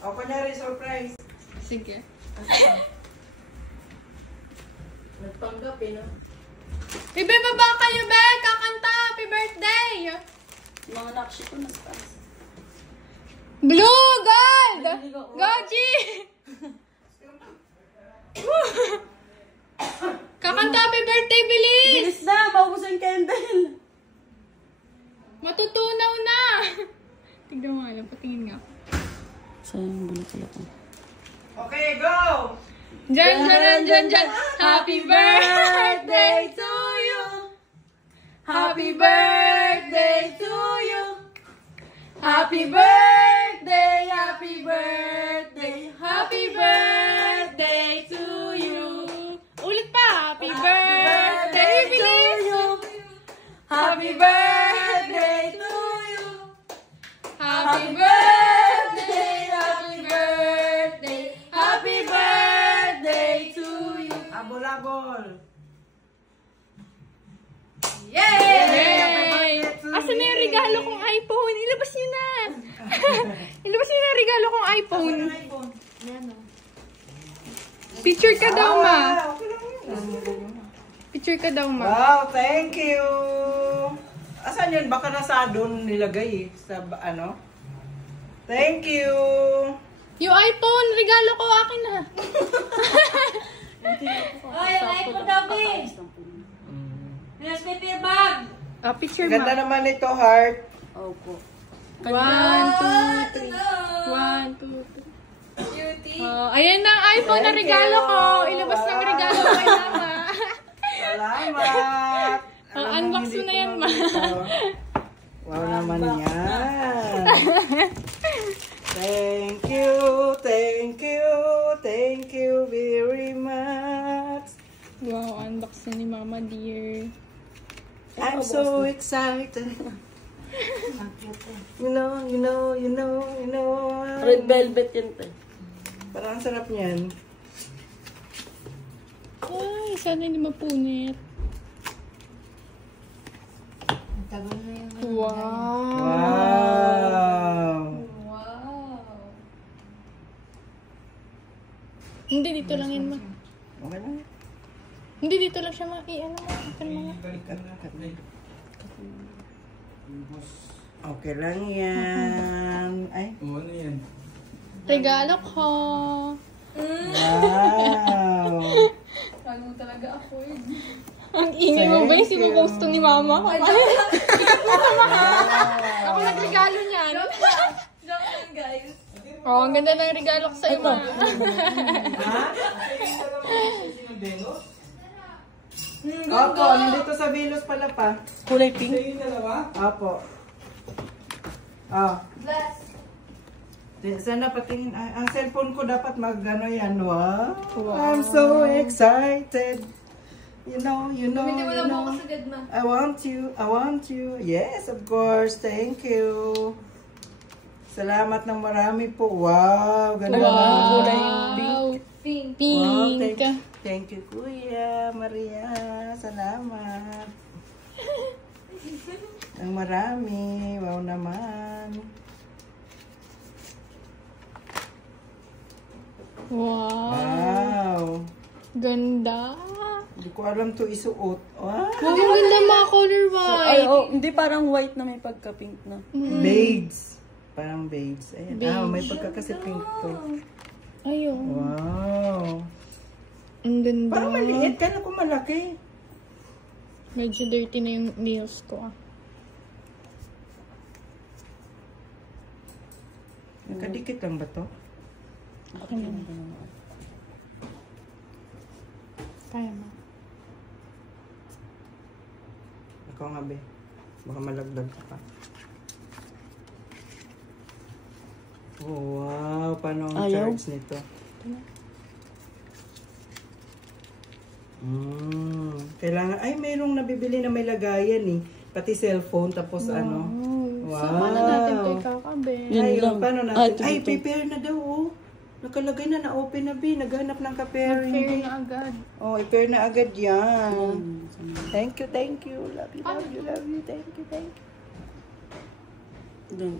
O, kunyari, surprise. Sige. Nagpanggap eh, no? Ibe, baba kayo, be! Kakanta! Happy birthday! Mga nakshi ko nasa taas. Blue! Gold! Goji! Kakanta, happy birthday, bilis! Bilis na! Maubos ang candle! Matutunaw na! Tignan mo nga lang, patingin nga. Sayang, bulit sila ko. Okay, go! Jan, jan, jan, jan! Happy birthday to you! Happy birthday to you! Happy birthday, happy birthday, happy birthday to you! Ulit pa! Happy birthday, bilis! Happy birthday to you! Happy birthday, happy birthday, happy birthday to you! Abol-abol. Yay! Asa na yung regalo kong iPhone? Ilabas niyo na! Ilabas niyo na yung regalo kong iPhone. Picture ka daw, ma. Okay lang yun. Picture ka daw, ma. Wow, thank you. Asan yun? Baka nasa doon nilagay eh. Sa ano? Thank you. Yung iPhone, regalo ko akin na. Ay, ang iPhone daw, eh! Yes, may beer bag! Picture, Ganda ma. naman ito, heart. Opo. 1, 2, 3. 1, 2, 3. Cutie! Ayan na ang iPhone na Thank regalo you. ko. Ilabas na ang regalo ko kay mama. Salamat. Unbox mo na yan, ma. Wow naman yan. Thank you, thank you, thank you very much. Wow, unbox na ni mama, dear. I'm so excited. You know. Red velvet yan, te. Parang ang sarap niyan. Ay, sana hindi mapunit. Wow. Wow. Hindi, dito lang yan, ma. Okay lang. Hindi, dito lang siya, ma. Ano mo? Okay lang yan. Ay. Ano yan? Regalo ko. Wow. Ano talaga ako eh. Ang ingay mo ba yung sinupost to ni mama? Ako nagregalo niyan. Joke lang, guys. Oh, ang ganda ng regalo ko sa iyo, ma. Opo, nandito sa Venus pala pa. Kulay pink. Opo. Oh. Bless. Sana patingin. Ang cellphone ko dapat mag-ano yan. Wow. I'm so excited. You know. Hindi mo lang ako sagad, ma. I want you. Yes, of course. Thank you. Salamat ng marami po. Wow. Ganda naman. Kulay pink. Pink. Wow, Pink. thank you, Kuya Maria. Salamat. Ang marami. Wow naman. Wow. Wow. Ganda. Hindi ko alam to isuot. Wow. Wow, ang ganda mga color white. Hindi parang white na may pagka-pink na. Beads. Parang beads. Ayan. Beads. May pagka kasi pink to. Ayun. Wow. Ang ganda. Parang maliit. Kala ko malaki. Medyo dirty na yung nails ko, ah. Nakadikit lang ba to? Kaya mo. Ikaw nga, be. Baka malagdag ka pa. Oh, wow. Paano ang Ayaw. charge nito? Kailangan, ay, mayroong nabibili na may lagayan eh. Pati cellphone, tapos ano. Wow. So, paano natin ito ikakabe? Yun Ay, lang. paano natin? Ito, Ay, ito. prepare na daw, oh. Nakalagay na, na-open na, be. Naghanap ng ka-pairing. Fair na agad. Oh, i-pair na agad yan. Thank you. Love you. Thank you. Doon.